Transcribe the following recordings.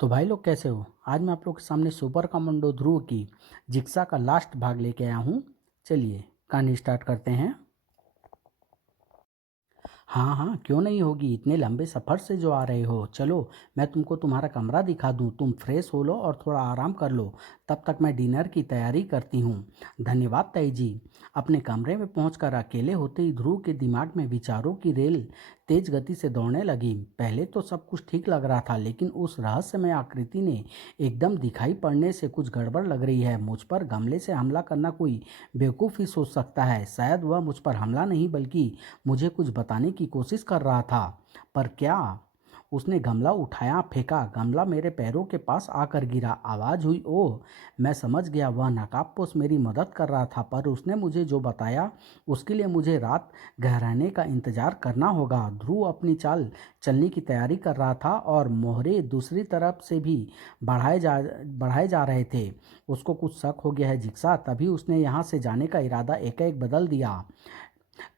तो भाई लोग कैसे हो। आज मैं आप लोग के सामने सुपर कमांडो ध्रुव की जिक्सा का लास्ट भाग लेके आया हूँ। चलिए कहानी स्टार्ट करते हैं। हाँ हाँ, क्यों नहीं होगी। इतने लंबे सफ़र से जो आ रहे हो, चलो मैं तुमको तुम्हारा कमरा दिखा दूँ। तुम फ्रेश हो लो और थोड़ा आराम कर लो। तब तक मैं डिनर की तैयारी करती हूँ। धन्यवाद ताई जी। अपने कमरे में पहुंचकर अकेले होते ही ध्रुव के दिमाग में विचारों की रेल तेज गति से दौड़ने लगी। पहले तो सब कुछ ठीक लग रहा था, लेकिन उस रहस्यमय आकृति ने एकदम दिखाई पड़ने से कुछ गड़बड़ लग रही है। मुझ पर गमले से हमला करना कोई बेवकूफ़ ही सोच सकता है। शायद वह मुझ पर हमला नहीं बल्कि मुझे कुछ बताने की कोशिश कर रहा था। पर क्या? उसने गमला उठाया, फेंका। गमला मेरे पैरों के पास आकर गिरा। आवाज़ हुई, ओह! मैं समझ गया, वह नकाबपोश मेरी मदद कर रहा था। पर उसने मुझे जो बताया उसके लिए मुझे रात गहराने का इंतजार करना होगा। ध्रुव अपनी चाल चलने की तैयारी कर रहा था और मोहरे दूसरी तरफ से भी बढ़ाए जा रहे थे। उसको कुछ शक हो गया है जिक्सा, तभी उसने यहाँ से जाने का इरादा एकाएक बदल दिया।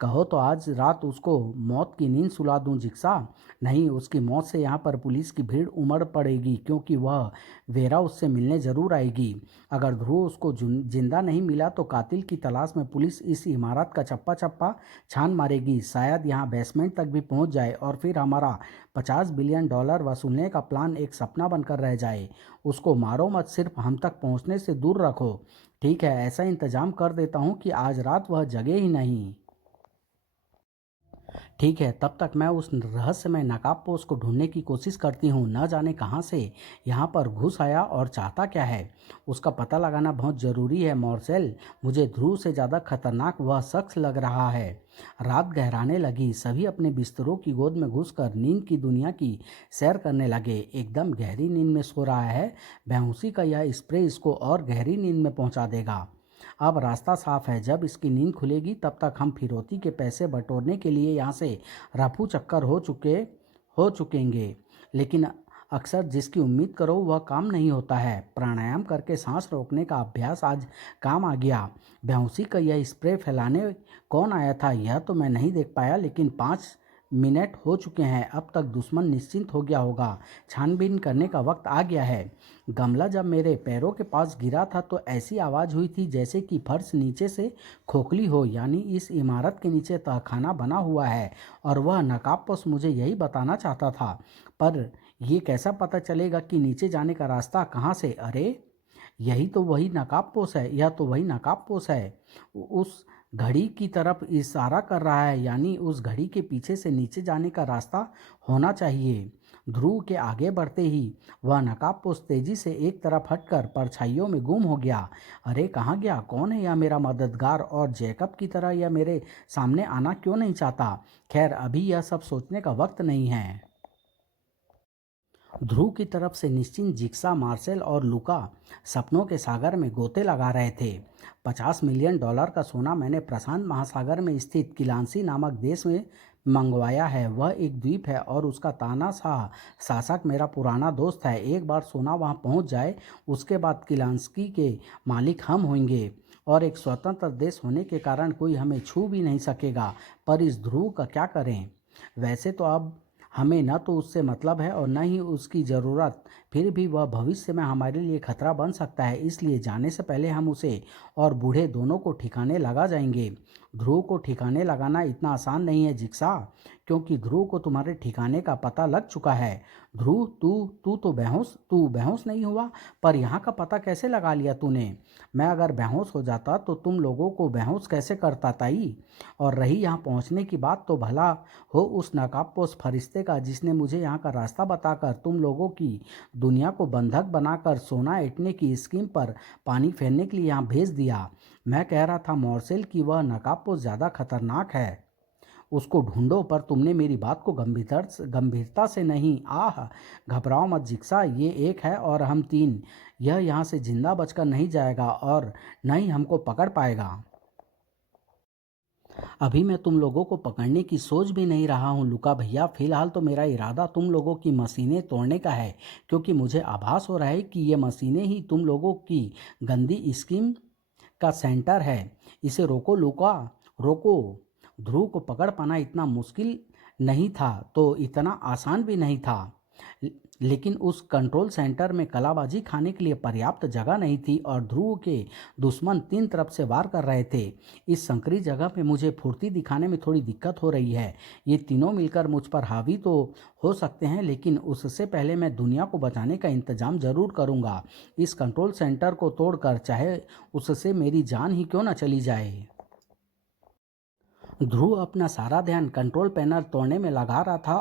कहो तो आज रात उसको मौत की नींद सुला दूं जिक्सा। नहीं, उसकी मौत से यहाँ पर पुलिस की भीड़ उमड़ पड़ेगी, क्योंकि वह वेरा उससे मिलने ज़रूर आएगी। अगर ध्रुव उसको जिंदा नहीं मिला तो कातिल की तलाश में पुलिस इस इमारत का चप्पा चप्पा छान मारेगी। शायद यहाँ बेसमेंट तक भी पहुँच जाए और फिर हमारा $50 बिलियन वसूलने का प्लान एक सपना बनकर रह जाए। उसको मारो मत, सिर्फ हम तक पहुँचने से दूर रखो। ठीक है, ऐसा इंतजाम कर देता हूँ कि आज रात वह जगे ही नहीं। ठीक है, तब तक मैं उस रहस्यमय नकाबपोश को ढूंढने की कोशिश करती हूँ। न जाने कहाँ से यहाँ पर घुस आया और चाहता क्या है। उसका पता लगाना बहुत ज़रूरी है मॉर्सेल। मुझे ध्रुव से ज़्यादा खतरनाक वह शख्स लग रहा है। रात गहराने लगी। सभी अपने बिस्तरों की गोद में घुसकर नींद की दुनिया की सैर करने लगे। एकदम गहरी नींद में सो रहा है। बेहोशी का यह स्प्रे इसको और गहरी नींद में पहुँचा देगा। अब रास्ता साफ है। जब इसकी नींद खुलेगी तब तक हम फिरौती के पैसे बटोरने के लिए यहाँ से रफू चक्कर हो चुकेंगे। लेकिन अक्सर जिसकी उम्मीद करो वह काम नहीं होता है। प्राणायाम करके सांस रोकने का अभ्यास आज काम आ गया। बेहोशी का यह स्प्रे फैलाने कौन आया था यह तो मैं नहीं देख पाया, लेकिन 5 मिनट हो चुके हैं। अब तक दुश्मन निश्चिंत हो गया होगा। छानबीन करने का वक्त आ गया है। गमला जब मेरे पैरों के पास गिरा था तो ऐसी आवाज़ हुई थी जैसे कि फर्श नीचे से खोखली हो। यानी इस इमारत के नीचे तहखाना बना हुआ है और वह नकाबपोश मुझे यही बताना चाहता था। पर ये कैसा पता चलेगा कि नीचे जाने का रास्ता कहाँ से? अरे, यही तो वही नकाबपोश है। यह तो वही नकाबपोश है। उस घड़ी की तरफ इशारा कर रहा है, यानी उस घड़ी के पीछे से नीचे जाने का रास्ता होना चाहिए। ध्रुव के आगे बढ़ते ही वह नकाबपोश तेजी से एक तरफ हटकर परछाइयों में गुम हो गया। अरे, कहाँ गया? कौन है यह मेरा मददगार? और जैकब की तरह यह मेरे सामने आना क्यों नहीं चाहता? खैर, अभी यह सब सोचने का वक्त नहीं है। ध्रुव की तरफ से निश्चिंत जिक्सा, मार्सेल और लूका सपनों के सागर में गोते लगा रहे थे। $50 मिलियन का सोना मैंने प्रशांत महासागर में स्थित किलांसी नामक देश में मंगवाया है। वह एक द्वीप है और उसका तानाशाह शासक मेरा पुराना दोस्त है। एक बार सोना वहां पहुंच जाए उसके बाद किलांसी के मालिक हम होंगे और एक स्वतंत्र देश होने के कारण कोई हमें छू भी नहीं सकेगा। पर इस ध्रुव का क्या करें? वैसे तो अब हमें न तो उससे मतलब है और न ही उसकी ज़रूरत। फिर भी वह भविष्य में हमारे लिए खतरा बन सकता है, इसलिए जाने से पहले हम उसे और बूढ़े दोनों को ठिकाने लगा जाएंगे। ध्रुव को ठिकाने लगाना इतना आसान नहीं है जिक्सा, क्योंकि ध्रुव को तुम्हारे ठिकाने का पता लग चुका है। ध्रुव, तू बेहोश नहीं हुआ, पर यहाँ का पता कैसे लगा लिया तूने? मैं अगर बेहोश हो जाता तो तुम लोगों को बेहोश कैसे करता ताई? और रही यहाँ पहुँचने की बात, तो भला हो उस नकाबपोश फरिश्ते का जिसने मुझे यहाँ का रास्ता बताकर तुम लोगों की दुनिया को बंधक बनाकर सोना ऐंठने की स्कीम पर पानी फेरने के लिए यहाँ भेज दिया। मैं कह रहा था मॉर्सेल कि वह नकाबपोश ज़्यादा खतरनाक है। उसको ढूंढो। पर तुमने मेरी बात को गंभीरता से नहीं। आह, घबराओ मत जिक्सा, ये एक है और हम तीन। यह यहाँ से जिंदा बचकर नहीं जाएगा और न ही हमको पकड़ पाएगा। अभी मैं तुम लोगों को पकड़ने की सोच भी नहीं रहा हूँ लुका भैया। फिलहाल तो मेरा इरादा तुम लोगों की मशीनें तोड़ने का है, क्योंकि मुझे आभास हो रहा है कि ये मशीनें ही तुम लोगों की गंदी स्कीम का सेंटर है। इसे रोको लुका, रोको। ध्रुव को पकड़ पाना इतना मुश्किल नहीं था तो इतना आसान भी नहीं था। लेकिन उस कंट्रोल सेंटर में कलाबाजी खाने के लिए पर्याप्त जगह नहीं थी और ध्रुव के दुश्मन तीन तरफ से वार कर रहे थे। इस संकरी जगह पे मुझे फुर्ती दिखाने में थोड़ी दिक्कत हो रही है। ये तीनों मिलकर मुझ पर हावी तो हो सकते हैं, लेकिन उससे पहले मैं दुनिया को बचाने का इंतजाम जरूर करूंगा। इस कंट्रोल सेंटर को तोड़कर, चाहे उससे मेरी जान ही क्यों न चली जाए। ध्रुव अपना सारा ध्यान कंट्रोल पैनल तोड़ने में लगा रहा था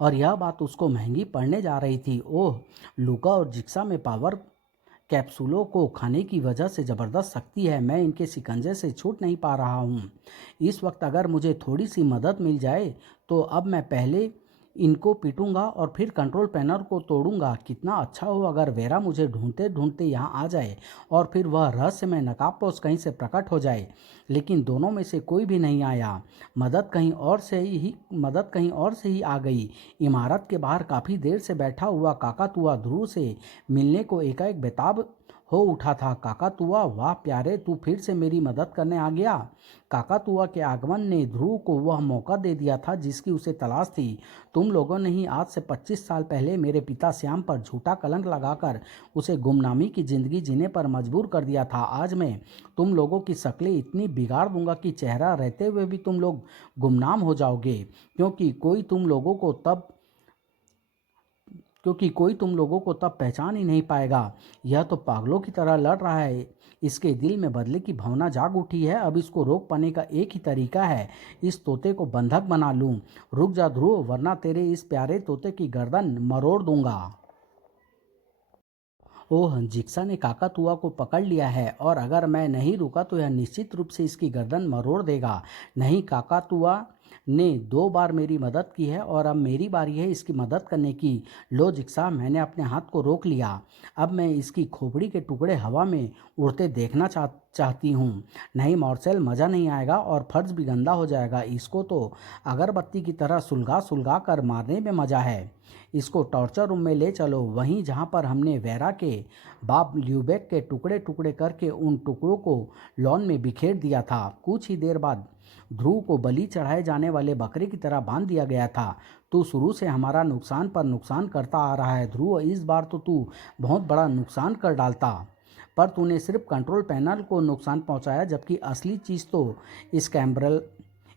और यह बात उसको महंगी पड़ने जा रही थी। ओह, लूका और जिक्सा में पावर कैप्सूलों को खाने की वजह से ज़बरदस्त शक्ति है। मैं इनके शिकंजे से छूट नहीं पा रहा हूँ। इस वक्त अगर मुझे थोड़ी सी मदद मिल जाए तो अब मैं पहले इनको पीटूंगा और फिर कंट्रोल पैनल को तोड़ूंगा। कितना अच्छा हो अगर वेरा मुझे ढूंढते ढूंढते यहाँ आ जाए और फिर वह रहस्यमय नकाबपोश कहीं से प्रकट हो जाए। लेकिन दोनों में से कोई भी नहीं आया। मदद कहीं और से ही आ गई। इमारत के बाहर काफ़ी देर से बैठा हुआ काकातुआ ध्रुव से मिलने को एकाएक बेताब हो उठा था। काकातुआ, वाह प्यारे, तू फिर से मेरी मदद करने आ गया। काकातुआ के आगमन ने ध्रुव को वह मौका दे दिया था जिसकी उसे तलाश थी। तुम लोगों ने ही आज से 25 साल पहले मेरे पिता श्याम पर झूठा कलंक लगाकर उसे गुमनामी की जिंदगी जीने पर मजबूर कर दिया था। आज मैं तुम लोगों की शक्लें इतनी बिगाड़ दूंगा कि चेहरा रहते हुए भी तुम लोग गुमनाम हो जाओगे, क्योंकि कोई तुम लोगों को तब पहचान ही नहीं पाएगा। यह तो पागलों की तरह लड़ रहा है। इसके दिल में बदले की भावना जाग उठी है। अब इसको रोक पाने का एक ही तरीका है, इस तोते को बंधक बना लूं। रुक जा ध्रुव, वरना तेरे इस प्यारे तोते की गर्दन मरोड़ दूंगा। ओह, जिक्सा ने काकातुआ को पकड़ लिया है और अगर मैं नहीं रुका तो यह निश्चित रूप से इसकी गर्दन मरोड़ देगा। नहीं, काकातुआ ने 2 बार मेरी मदद की है और अब मेरी बारी है इसकी मदद करने की। लो जिक्सा, मैंने अपने हाथ को रोक लिया। अब मैं इसकी खोपड़ी के टुकड़े हवा में उड़ते देखना चाहती हूँ। नहीं मॉर्सेल, मज़ा नहीं आएगा और फर्ज भी गंदा हो जाएगा। इसको तो अगरबत्ती की तरह सुलगा सुलगा कर मारने में मज़ा है। इसको टॉर्चर रूम में ले चलो, वहीं जहाँ पर हमने वेरा के बाप ल्यूबेक के टुकड़े टुकड़े करके उन टुकड़ों को लॉन में बिखेर दिया था। कुछ ही देर बाद ध्रुव को बलि चढ़ाए जाने वाले बकरे की तरह बांध दिया गया था। तू शुरू से हमारा नुकसान पर नुकसान करता आ रहा है ध्रुव, इस बार तो तू बहुत बड़ा नुकसान कर डालता। पर तूने सिर्फ कंट्रोल पैनल को नुकसान पहुंचाया, जबकि असली चीज़ तो स्क्रैम्बलर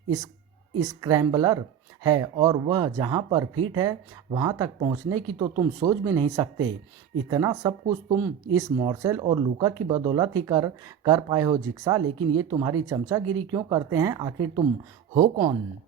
इस स्क्रैम्बलर है और वह जहाँ पर फिट है वहाँ तक पहुँचने की तो तुम सोच भी नहीं सकते। इतना सब कुछ तुम इस मॉर्सेल और लूका की बदौलत ही कर पाए हो जिक्सा, लेकिन ये तुम्हारी चमचागिरी क्यों करते हैं? आखिर तुम हो कौन?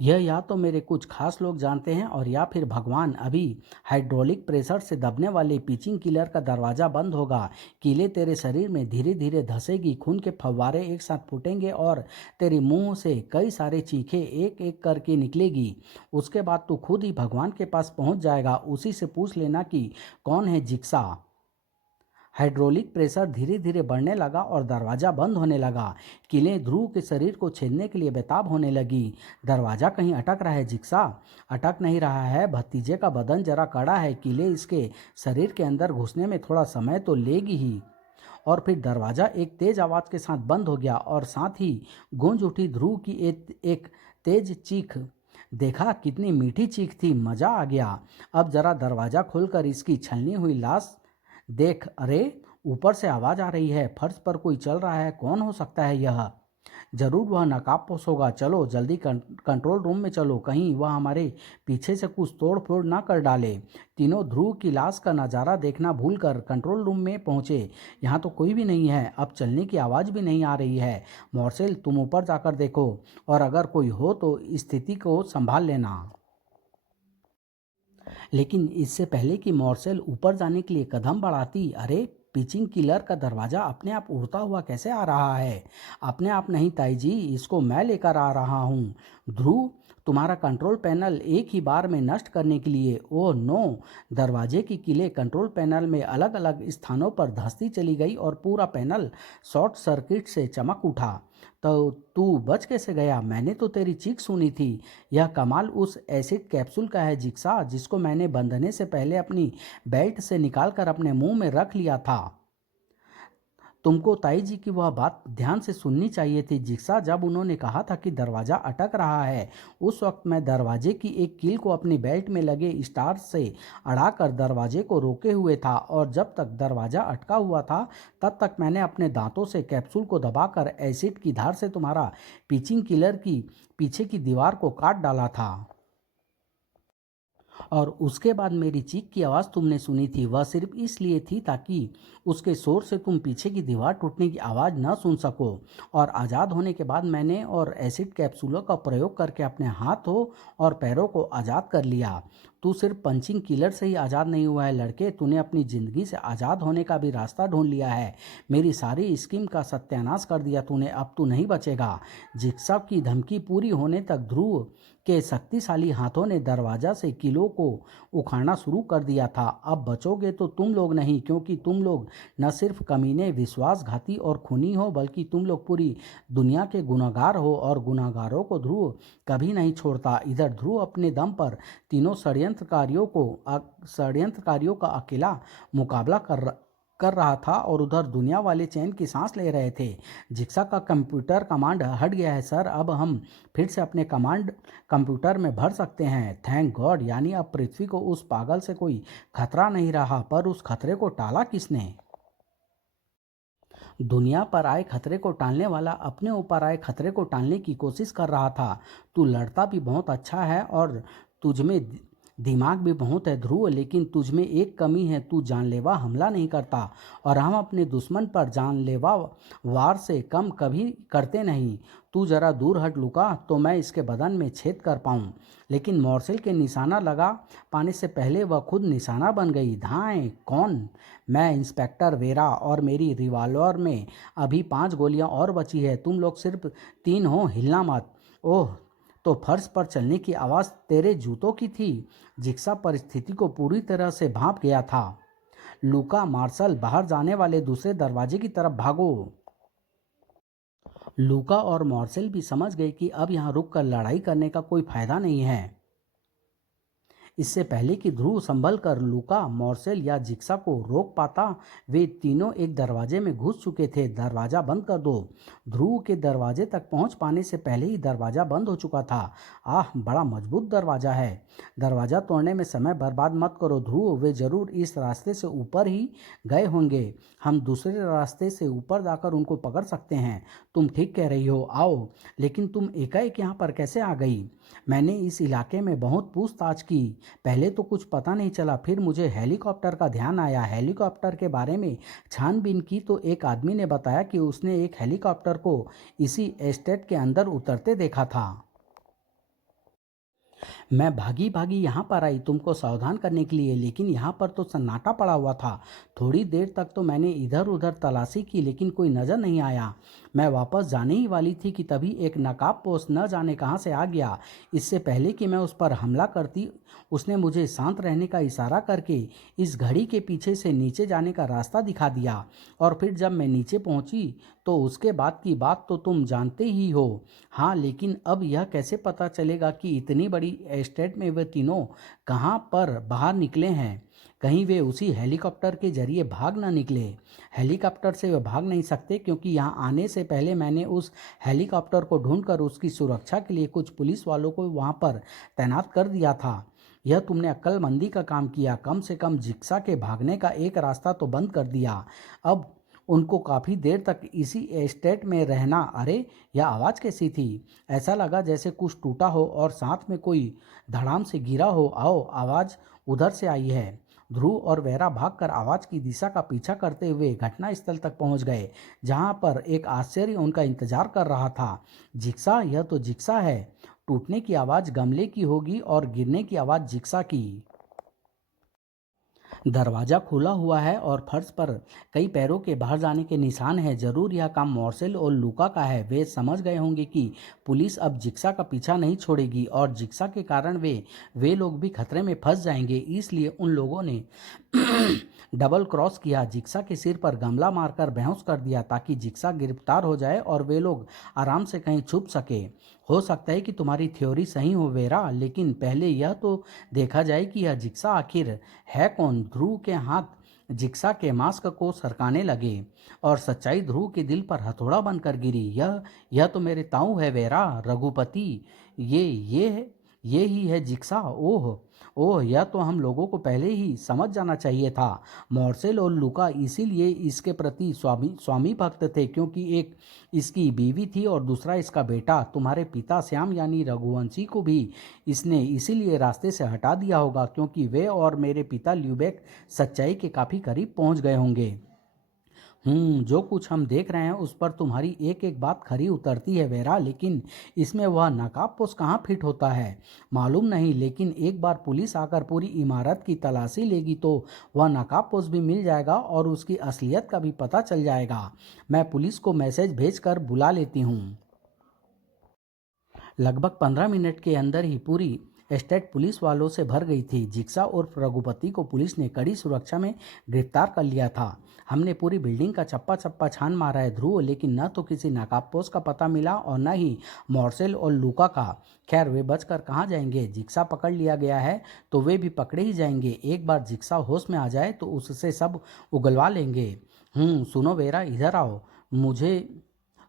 यह या तो मेरे कुछ खास लोग जानते हैं और या फिर भगवान। अभी हाइड्रोलिक प्रेशर से दबने वाले पिचिंग किलर का दरवाज़ा बंद होगा। कीले तेरे शरीर में धीरे धीरे धंसेगी, खून के फव्वारे एक साथ फूटेंगे और तेरे मुंह से कई सारे चीखे एक एक करके निकलेगी। उसके बाद तू खुद ही भगवान के पास पहुंच जाएगा। उसी से पूछ लेना कि कौन है जिक्सा। हाइड्रोलिक प्रेशर धीरे धीरे बढ़ने लगा और दरवाज़ा बंद होने लगा। कीलें ध्रुव के शरीर को छेदने के लिए बेताब होने लगी। दरवाज़ा कहीं अटक रहा है जिक्सा? अटक नहीं रहा है, भतीजे का बदन जरा कड़ा है। कीले इसके शरीर के अंदर घुसने में थोड़ा समय तो लेगी ही। और फिर दरवाज़ा एक तेज आवाज़ के साथ बंद हो गया और साथ ही गूंज उठी ध्रुव की एक तेज चीख। देखा, कितनी मीठी चीख थी, मज़ा आ गया। अब जरा दरवाज़ा खोलकर इसकी छलनी हुई लाश देख। अरे, ऊपर से आवाज आ रही है, फर्श पर कोई चल रहा है। कौन हो सकता है यह? जरूर वह नकाबपोश होगा। चलो जल्दी कंट्रोल रूम में चलो, कहीं वह हमारे पीछे से कुछ तोड़ फोड़ ना कर डाले। तीनों ध्रुव की लाश का नज़ारा देखना भूलकर कंट्रोल रूम में पहुंचे। यहाँ तो कोई भी नहीं है, अब चलने की आवाज़ भी नहीं आ रही है। मॉर्सेल, तुम ऊपर जाकर देखो और अगर कोई हो तो स्थिति को संभाल लेना। लेकिन इससे पहले कि मॉर्सेल ऊपर जाने के लिए कदम बढ़ाती, अरे, पिचिंग किलर का दरवाज़ा अपने आप उड़ता हुआ कैसे आ रहा है? अपने आप नहीं ताई जी, इसको मैं लेकर आ रहा हूँ। ध्रुव, तुम्हारा कंट्रोल पैनल एक ही बार में नष्ट करने के लिए। Oh no! दरवाजे की कीलें कंट्रोल पैनल में अलग अलग स्थानों पर धंसती चली गई और पूरा पैनल शॉर्ट सर्किट से चमक उठा। तो तू बच कैसे गया? मैंने तो तेरी चीख सुनी थी। यह कमाल उस एसिड कैप्सूल का है जिक्सा, जिसको मैंने बंधने से पहले अपनी बेल्ट से निकालकर अपने मुंह में रख लिया था। तुमको ताई जी की वह बात ध्यान से सुननी चाहिए थी जिक्सा। जब उन्होंने कहा था कि दरवाज़ा अटक रहा है, उस वक्त मैं दरवाजे की एक कील को अपनी बेल्ट में लगे स्टार से अड़ाकर दरवाजे को रोके हुए था, और जब तक दरवाज़ा अटका हुआ था तब तक मैंने अपने दांतों से कैप्सूल को दबाकर एसिड की धार से तुम्हारा पिचिंग किलर की पीछे की दीवार को काट डाला था। और उसके बाद मेरी चीख की आवाज़ तुमने सुनी थी, वह सिर्फ इसलिए थी ताकि उसके शोर से तुम पीछे की दीवार टूटने की आवाज़ न सुन सको। और आज़ाद होने के बाद मैंने और एसिड कैप्सूलों का प्रयोग करके अपने हाथों और पैरों को आज़ाद कर लिया। तू सिर्फ पंचिंग किलर से ही आज़ाद नहीं हुआ है लड़के, तूने अपनी ज़िंदगी से आज़ाद होने का भी रास्ता ढूंढ लिया है। मेरी सारी स्कीम का सत्यानाश कर दिया तूने, अब तू नहीं बचेगा। जिक्सा की धमकी पूरी होने तक ध्रुव के शक्तिशाली हाथों ने दरवाजा से किलों को उखाड़ना शुरू कर दिया था। अब बचोगे तो तुम लोग नहीं, क्योंकि तुम लोग न सिर्फ कमीने, विश्वासघाती और खूनी हो, बल्कि तुम लोग पूरी दुनिया के गुनहगार हो, और गुनहगारों को ध्रुव कभी नहीं छोड़ता। इधर ध्रुव अपने दम पर तीनों षड्यंत्रकारियों का अकेला मुकाबला कर रहा था, और उधर दुनिया वाले चैन की सांस ले रहे थे। जिक्सा का कंप्यूटर कमांड हट गया है सर, अब हम फिर से अपने कमांड कंप्यूटर में भर सकते हैं। थैंक गॉड, यानी अब पृथ्वी को उस पागल से कोई खतरा नहीं रहा। पर उस खतरे को टाला किसने? दुनिया पर आए खतरे को टालने वाला अपने ऊपर आए खतरे को टालने की कोशिश कर रहा था। तू लड़ता भी बहुत अच्छा है और तुझमें दिमाग भी बहुत है ध्रुव, लेकिन तुझमें एक कमी है, तू जानलेवा हमला नहीं करता, और हम अपने दुश्मन पर जानलेवा वार से कम कभी करते नहीं। तू जरा दूर हट लुका, तो मैं इसके बदन में छेद कर पाऊँ। लेकिन मॉर्सेल के निशाना लगा पाने से पहले वह खुद निशाना बन गई। धाएं कौन? मैं इंस्पेक्टर वेरा, और मेरी रिवॉल्वर में अभी 5 गोलियां और बची है। तुम लोग सिर्फ 3 हो, हिलना मत। ओह, तो फर्श पर चलने की आवाज़ तेरे जूतों की थी। जिक्सा परिस्थिति को पूरी तरह से भांप गया था। लूका, मार्शल, बाहर जाने वाले दूसरे दरवाजे की तरफ भागो। लूका और मार्शल भी समझ गए कि अब यहाँ रुककर लड़ाई करने का कोई फायदा नहीं है। इससे पहले कि ध्रुव संभल कर लूका, मॉर्सेल या जिक्सा को रोक पाता, वे तीनों एक दरवाजे में घुस चुके थे। दरवाज़ा बंद कर दो। ध्रुव के दरवाजे तक पहुंच पाने से पहले ही दरवाज़ा बंद हो चुका था। आह, बड़ा मजबूत दरवाज़ा है। दरवाज़ा तोड़ने में समय बर्बाद मत करो ध्रुव, वे ज़रूर इस रास्ते से ऊपर ही गए होंगे। हम दूसरे रास्ते से ऊपर जाकर उनको पकड़ सकते हैं। तुम ठीक कह रही हो, आओ। लेकिन तुम एकाएक यहाँ पर कैसे आ गई? मैंने इस इलाके में बहुत पूछताछ की, पहले तो कुछ पता नहीं चला, फिर मुझे हेलीकॉप्टर का ध्यान आया। हेलीकॉप्टर के बारे में छानबीन की तो एक आदमी ने बताया कि उसने एक हेलीकॉप्टर को इसी एस्टेट के अंदर उतरते देखा था। मैं भागी भागी यहाँ पर आई तुमको सावधान करने के लिए, लेकिन यहाँ पर तो सन्नाटा पड़ा हुआ था। थोड़ी देर तक तो मैंने इधर उधर तलाशी की, लेकिन कोई नज़र नहीं आया। मैं वापस जाने ही वाली थी कि तभी एक नकाबपोश न जाने कहाँ से आ गया। इससे पहले कि मैं उस पर हमला करती, उसने मुझे शांत रहने का इशारा करके इस घड़ी के पीछे से नीचे जाने का रास्ता दिखा दिया। और फिर जब मैं नीचे पहुंची तो उसके बाद की बात तो तुम जानते ही हो। हाँ, लेकिन अब यह कैसे पता चलेगा कि इतनी बड़ी एस्टेट में वे तीनों कहाँ पर बाहर निकले हैं? कहीं वे उसी हेलीकॉप्टर के जरिए भाग ना निकले? हेलीकॉप्टर से वे भाग नहीं सकते, क्योंकि यहाँ आने से पहले मैंने उस हेलीकॉप्टर को ढूंढकर उसकी सुरक्षा के लिए कुछ पुलिस वालों को वहाँ पर तैनात कर दिया था। यह तुमने अक्लमंदी का काम किया, कम से कम जिक्सा के भागने का एक रास्ता तो बंद कर दिया। अब उनको काफ़ी देर तक इसी एस्टेट में रहना। अरे, यह आवाज़ कैसी थी? ऐसा लगा जैसे कुछ टूटा हो और साथ में कोई धड़ाम से गिरा हो। आओ, आवाज़ उधर से आई है। ध्रुव और वेरा भागकर आवाज़ की दिशा का पीछा करते हुए घटनास्थल तक पहुंच गए, जहां पर एक आश्चर्य उनका इंतजार कर रहा था। जिक्सा, यह तो जिक्सा है। टूटने की आवाज़ गमले की होगी और गिरने की आवाज़ जिक्सा की। दरवाज़ा खुला हुआ है और फर्श पर कई पैरों के बाहर जाने के निशान हैं। जरूर यह काम मॉर्सेल और लूका का है। वे समझ गए होंगे कि पुलिस अब जिक्सा का पीछा नहीं छोड़ेगी, और जिक्सा के कारण वे लोग भी खतरे में फंस जाएंगे। इसलिए उन लोगों ने डबल क्रॉस किया, जिक्सा के सिर पर गमला मारकर बेहोश कर दिया, ताकि जिक्सा गिरफ्तार हो जाए और वे लोग आराम से कहीं छुप सके। हो सकता है कि तुम्हारी थ्योरी सही हो वेरा, लेकिन पहले यह तो देखा जाए कि यह जिक्सा आखिर है कौन। ध्रुव के हाथ जिक्सा के मास्क को सरकाने लगे और सच्चाई ध्रुव के दिल पर हथौड़ा बनकर गिरी। यह तो मेरे ताऊ है वेरा, रघुपति। ये ही है जिक्सा। ओह ओह, यह तो हम लोगों को पहले ही समझ जाना चाहिए था। मॉर्सेल और लूका इसीलिए इसके प्रति स्वामी स्वामी भक्त थे, क्योंकि एक इसकी बीवी थी और दूसरा इसका बेटा। तुम्हारे पिता श्याम यानी रघुवंशी को भी इसने इसीलिए रास्ते से हटा दिया होगा, क्योंकि वे और मेरे पिता ल्यूबेक सच्चाई के काफ़ी करीब पहुंच गए होंगे। जो कुछ हम देख रहे हैं उस पर तुम्हारी एक एक बात खरी उतरती है वेरा, लेकिन इसमें वह नकाबपोश कहाँ फिट होता है मालूम नहीं। लेकिन एक बार पुलिस आकर पूरी इमारत की तलाशी लेगी तो वह नकाबपोश भी मिल जाएगा और उसकी असलियत का भी पता चल जाएगा। मैं पुलिस को मैसेज भेजकर बुला लेती हूँ। लगभग 15 मिनट के अंदर ही पूरी एस्टेट पुलिस वालों से भर गई थी। जिक्सा उर्फ रघुपति को पुलिस ने कड़ी सुरक्षा में गिरफ्तार कर लिया था। हमने पूरी बिल्डिंग का चप्पा चप्पा छान मारा है ध्रुव, लेकिन न तो किसी नकाबपोश का पता मिला और न ही मॉर्सेल और लूका का। खैर, वे बचकर कहाँ जाएंगे। जिक्सा पकड़ लिया गया है तो वे भी पकड़े ही जाएंगे। एक बार जिक्सा होश में आ जाए तो उससे सब उगलवा लेंगे। सुनो वेरा, इधर आओ, मुझे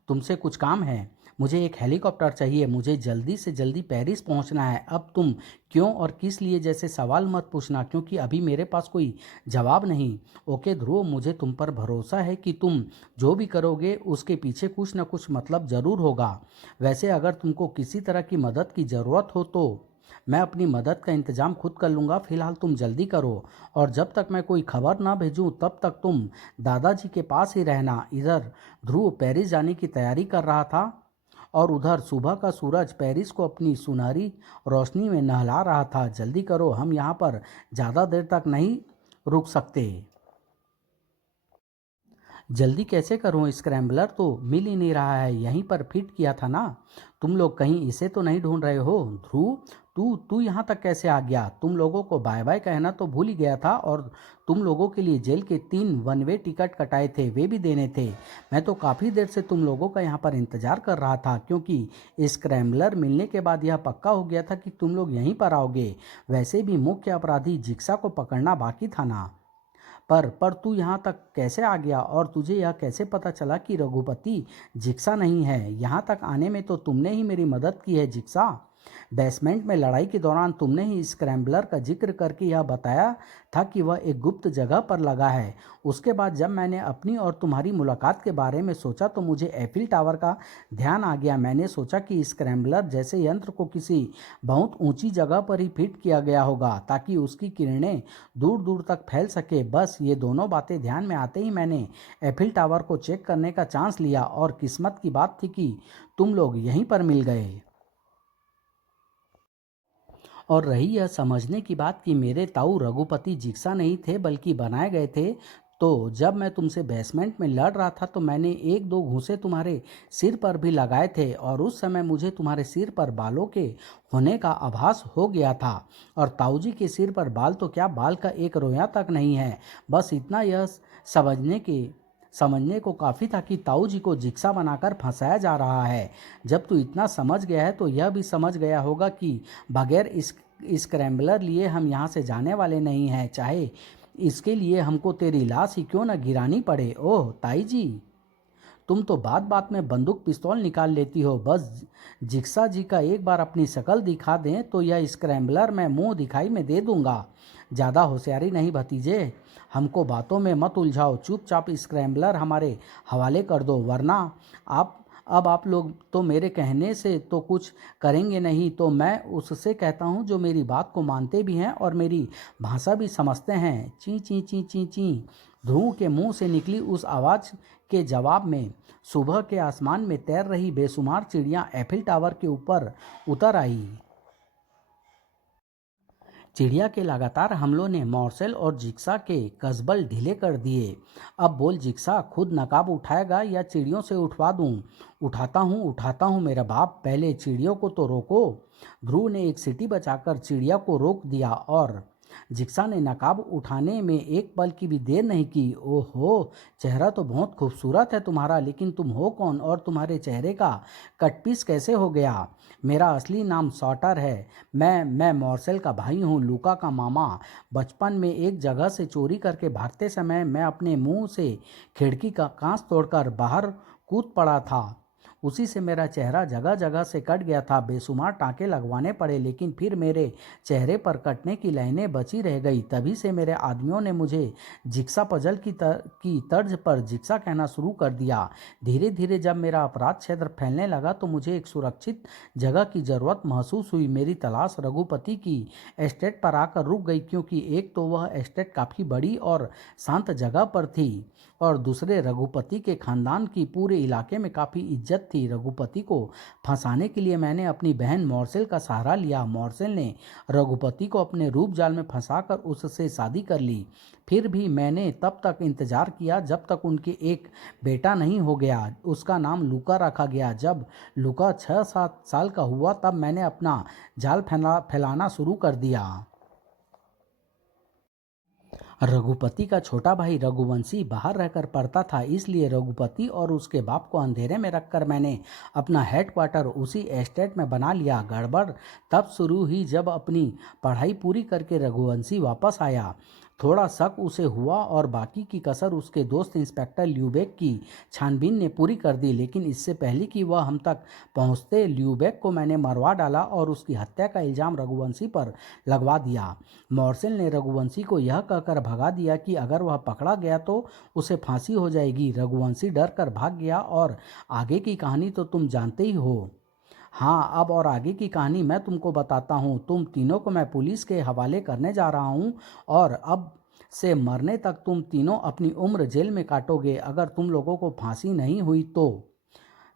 तुमसे कुछ काम है। मुझे एक हेलीकॉप्टर चाहिए, मुझे जल्दी से जल्दी पेरिस पहुंचना है। अब तुम क्यों और किस लिए जैसे सवाल मत पूछना, क्योंकि अभी मेरे पास कोई जवाब नहीं। ओके ध्रुव, मुझे तुम पर भरोसा है कि तुम जो भी करोगे उसके पीछे कुछ न कुछ मतलब ज़रूर होगा। वैसे अगर तुमको किसी तरह की मदद की ज़रूरत हो तो मैं अपनी मदद का इंतज़ाम खुद कर लूँगा। फिलहाल तुम जल्दी करो, और जब तक मैं कोई खबर ना भेजूँ तब तक तुम दादाजी के पास ही रहना। इधर ध्रुव पेरिस जाने की तैयारी कर रहा था और उधर सुबह का सूरज पेरिस को अपनी सुनहरी रोशनी में नहला रहा था। जल्दी करो, हम यहाँ पर ज़्यादा देर तक नहीं रुक सकते। जल्दी कैसे करूं, स्क्रैम्बलर तो मिल ही नहीं रहा है। यहीं पर फिट किया था ना। तुम लोग कहीं इसे तो नहीं ढूंढ रहे हो। ध्रुव, तू तू यहाँ तक कैसे आ गया। तुम लोगों को बाय बाय कहना तो भूल ही गया था, और तुम लोगों के लिए जेल के 3 वन वे टिकट कटाए थे, वे भी देने थे। मैं तो काफ़ी देर से तुम लोगों का यहाँ पर इंतज़ार कर रहा था, क्योंकि स्क्रैम्बलर मिलने के बाद यह पक्का हो गया था कि तुम लोग यहीं पर आओगे। वैसे भी मुख्य अपराधी जिक्सा को पकड़ना बाकी था ना। पर तू यहाँ तक कैसे आ गया, और तुझे यह कैसे पता चला कि रघुपति जिक्सा नहीं है। यहाँ तक आने में तो तुमने ही मेरी मदद की है जिक्सा। बेसमेंट में लड़ाई के दौरान तुमने ही स्क्रैम्बलर का जिक्र करके यह बताया था कि वह एक गुप्त जगह पर लगा है। उसके बाद जब मैंने अपनी और तुम्हारी मुलाकात के बारे में सोचा तो मुझे एफिल टावर का ध्यान आ गया। मैंने सोचा कि स्क्रैम्बलर जैसे यंत्र को किसी बहुत ऊंची जगह पर ही फिट किया गया होगा, ताकि उसकी किरणें दूर दूर तक फैल सके। बस ये दोनों बातें ध्यान में आते ही मैंने एफिल टावर को चेक करने का चांस लिया, और किस्मत की बात थी कि तुम लोग यहीं पर मिल गए। और रही यह समझने की बात कि मेरे ताऊ रघुपति जिक्सा नहीं थे बल्कि बनाए गए थे, तो जब मैं तुमसे बेसमेंट में लड़ रहा था तो मैंने 1-2 घूंसे तुम्हारे सिर पर भी लगाए थे, और उस समय मुझे तुम्हारे सिर पर बालों के होने का आभास हो गया था। और ताऊजी के सिर पर बाल तो क्या, बाल का एक रोया तक नहीं है। बस इतना यह समझने को काफ़ी था कि ताऊ जी को जिक्सा बनाकर फंसाया जा रहा है। जब तू इतना समझ गया है तो यह भी समझ गया होगा कि बगैर इस स्क्रैम्बलर लिए हम यहाँ से जाने वाले नहीं हैं, चाहे इसके लिए हमको तेरी लाश ही क्यों न गिरानी पड़े। ओह ताई जी, तुम तो बात बात में बंदूक पिस्तौल निकाल लेती हो। बस जिक्सा जी का एक बार अपनी शक्ल दिखा दें तो यह स्क्रैम्बलर मैं मुंह दिखाई में दे दूंगा। ज़्यादा होशियारी नहीं भतीजे, हमको बातों में मत उलझाओ। चुपचाप स्क्रैम्बलर हमारे हवाले कर दो, वरना आप लोग तो मेरे कहने से तो कुछ करेंगे नहीं, तो मैं उससे कहता हूँ जो मेरी बात को मानते भी हैं और मेरी भाषा भी समझते हैं। ची ची ची ची ची। ध्रुव के मुंह से निकली उस आवाज़ के जवाब में सुबह के आसमान में तैर रही बेशुमार चिड़ियाँ एफिल टावर के ऊपर उतर आई। चिड़िया के लगातार हमलों ने मॉर्सेल और जिक्सा के कसबल ढीले कर दिए। अब बोल जिक्सा, खुद नकाब उठाएगा या चिड़ियों से उठवा दूं? उठाता हूँ मेरा बाप, पहले चिड़ियों को तो रोको। ध्रुव ने एक सीटी बजाकर चिड़िया को रोक दिया और जिक्सा ने नकाब उठाने में एक पल की भी देर नहीं की। ओहो, चेहरा तो बहुत खूबसूरत है तुम्हारा, लेकिन तुम हो कौन और तुम्हारे चेहरे का कटपीस कैसे हो गया? मेरा असली नाम सॉटर है। मैं मॉर्सेल का भाई हूँ, लूका का मामा। बचपन में एक जगह से चोरी करके भागते समय मैं अपने मुंह से खिड़की का कांच तोड़कर बाहर कूद पड़ा था। उसी से मेरा चेहरा जगह जगह से कट गया था। बेशुमार टाँके लगवाने पड़े, लेकिन फिर मेरे चेहरे पर कटने की लाइनें बची रह गई। तभी से मेरे आदमियों ने मुझे जिक्सा पजल की तर्ज पर जिक्सा कहना शुरू कर दिया। धीरे धीरे जब मेरा अपराध क्षेत्र फैलने लगा तो मुझे एक सुरक्षित जगह की ज़रूरत महसूस हुई। मेरी तलाश रघुपति की एस्टेट पर आकर रुक गई, क्योंकि एक तो वह एस्टेट काफ़ी बड़ी और शांत जगह पर थी, और दूसरे रघुपति के खानदान की पूरे इलाके में काफ़ी इज्जत थी। रघुपति को फंसाने के लिए मैंने अपनी बहन मॉर्सेल का सहारा लिया। मॉर्सेल ने रघुपति को अपने रूप जाल में फंसाकर उससे शादी कर ली। फिर भी मैंने तब तक इंतजार किया जब तक उनके एक बेटा नहीं हो गया। उसका नाम लूका रखा गया। जब लूका 6-7 साल का हुआ तब मैंने अपना जाल फैलाना शुरू कर दिया। रघुपति का छोटा भाई रघुवंशी बाहर रहकर पढ़ता था, इसलिए रघुपति और उसके बाप को अंधेरे में रखकर मैंने अपना हेडक्वार्टर उसी एस्टेट में बना लिया। गड़बड़ तब शुरू हुई जब अपनी पढ़ाई पूरी करके रघुवंशी वापस आया। थोड़ा शक उसे हुआ और बाकी की कसर उसके दोस्त इंस्पेक्टर ल्यूबेक की छानबीन ने पूरी कर दी, लेकिन इससे पहले कि वह हम तक पहुंचते ल्यूबेक को मैंने मरवा डाला और उसकी हत्या का इल्ज़ाम रघुवंशी पर लगवा दिया। मॉर्सेल ने रघुवंशी को यह कहकर भगा दिया कि अगर वह पकड़ा गया तो उसे फांसी हो जाएगी। रघुवंशी डर कर भाग गया और आगे की कहानी तो तुम जानते ही हो। हाँ, अब और आगे की कहानी मैं तुमको बताता हूँ। तुम तीनों को मैं पुलिस के हवाले करने जा रहा हूँ, और अब से मरने तक तुम तीनों अपनी उम्र जेल में काटोगे अगर तुम लोगों को फांसी नहीं हुई तो।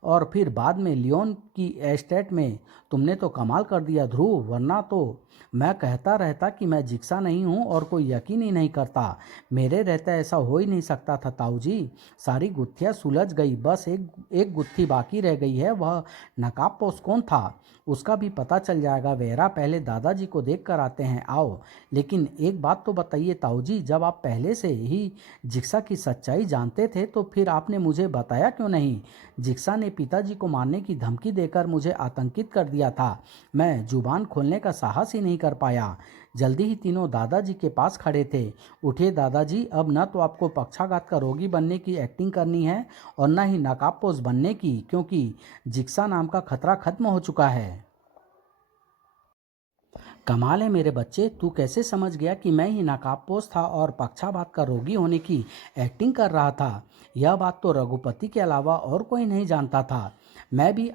और फिर बाद में लियोन की एस्टेट में तुमने तो कमाल कर दिया ध्रुव, वरना तो मैं कहता रहता कि मैं जिक्सा नहीं हूँ और कोई यकीन ही नहीं करता। मेरे रहते ऐसा हो ही नहीं सकता था ताऊ जी। सारी गुत्थियाँ सुलझ गई, बस एक गुत्थी बाकी रह गई है। वह नकाबपोश कौन था उसका भी पता चल जाएगा। वेरा, पहले दादाजी को देख कर आते हैं, आओ। लेकिन एक बात तो बताइए ताऊ जी, जब आप पहले से ही जिक्सा की सच्चाई जानते थे तो फिर आपने मुझे बताया क्यों नहीं? जिक्सा ने पिताजी को मारने की धमकी देकर मुझे आतंकित कर दिया था। मैं जुबान खोलने का साहस ही नहीं कर पाया। जल्दी ही तीनों दादाजी के पास खड़े थे। उठिए दादाजी, अब न तो आपको पक्षाघात का रोगी बनने की एक्टिंग करनी है और न ही नकाबपोश बनने की, क्योंकि जिक्सा नाम का खतरा खत्म हो चुका है। कमाल है मेरे बच्चे, तू कैसे समझ गया कि मैं ही नकाबपोश था और पक्षाघात का रोगी होने की एक्टिंग कर रहा था? यह बात तो रघुपति के अलावा और कोई नहीं जानता था। मैं भी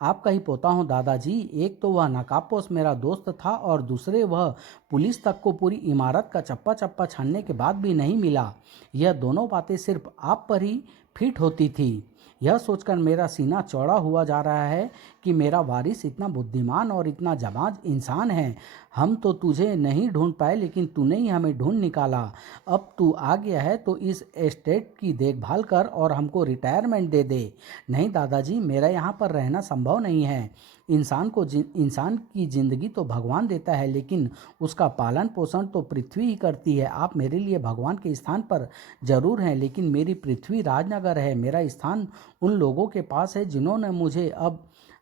आपका ही पोता हूँ दादाजी। एक तो वह नकाबपोश मेरा दोस्त था और दूसरे वह पुलिस तक को पूरी इमारत का चप्पा चप्पा छानने के बाद भी नहीं मिला। यह दोनों बातें सिर्फ आप पर ही फिट होती थी। यह सोचकर मेरा सीना चौड़ा हुआ जा रहा है कि मेरा वारिस इतना बुद्धिमान और इतना जाबाज इंसान है। हम तो तुझे नहीं ढूंढ पाए, लेकिन तूने ही हमें ढूंढ निकाला। अब तू आ गया है तो इस एस्टेट की देखभाल कर और हमको रिटायरमेंट दे दे। नहीं दादाजी, मेरा यहाँ पर रहना संभव नहीं है। इंसान की ज़िंदगी तो भगवान देता है, लेकिन उसका पालन पोषण तो पृथ्वी ही करती है। आप मेरे लिए भगवान के स्थान पर जरूर हैं, लेकिन मेरी पृथ्वी राजनगर है। मेरा स्थान उन लोगों के पास है जिन्होंने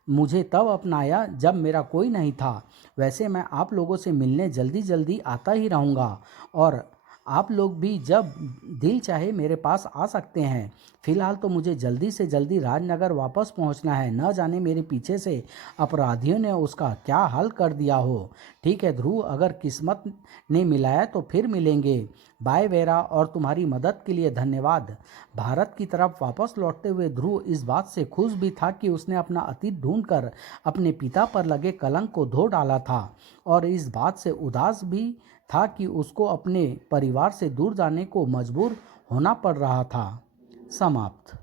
मुझे तब अपनाया जब मेरा कोई नहीं था। वैसे मैं आप लोगों से मिलने जल्दी जल्दी आता ही रहूँगा, और आप लोग भी जब दिल चाहे मेरे पास आ सकते हैं। फिलहाल तो मुझे जल्दी से जल्दी राजनगर वापस पहुंचना है। न जाने मेरे पीछे से अपराधियों ने उसका क्या हाल कर दिया हो। ठीक है ध्रुव, अगर किस्मत ने मिलाया तो फिर मिलेंगे। बाय वेरा, और तुम्हारी मदद के लिए धन्यवाद। भारत की तरफ वापस लौटते हुए ध्रुव इस बात से खुश भी था कि उसने अपना अतीत ढूंढकर अपने पिता पर लगे कलंक को धो डाला था, और इस बात से उदास भी था कि उसको अपने परिवार से दूर जाने को मजबूर होना पड़ रहा था। समाप्त।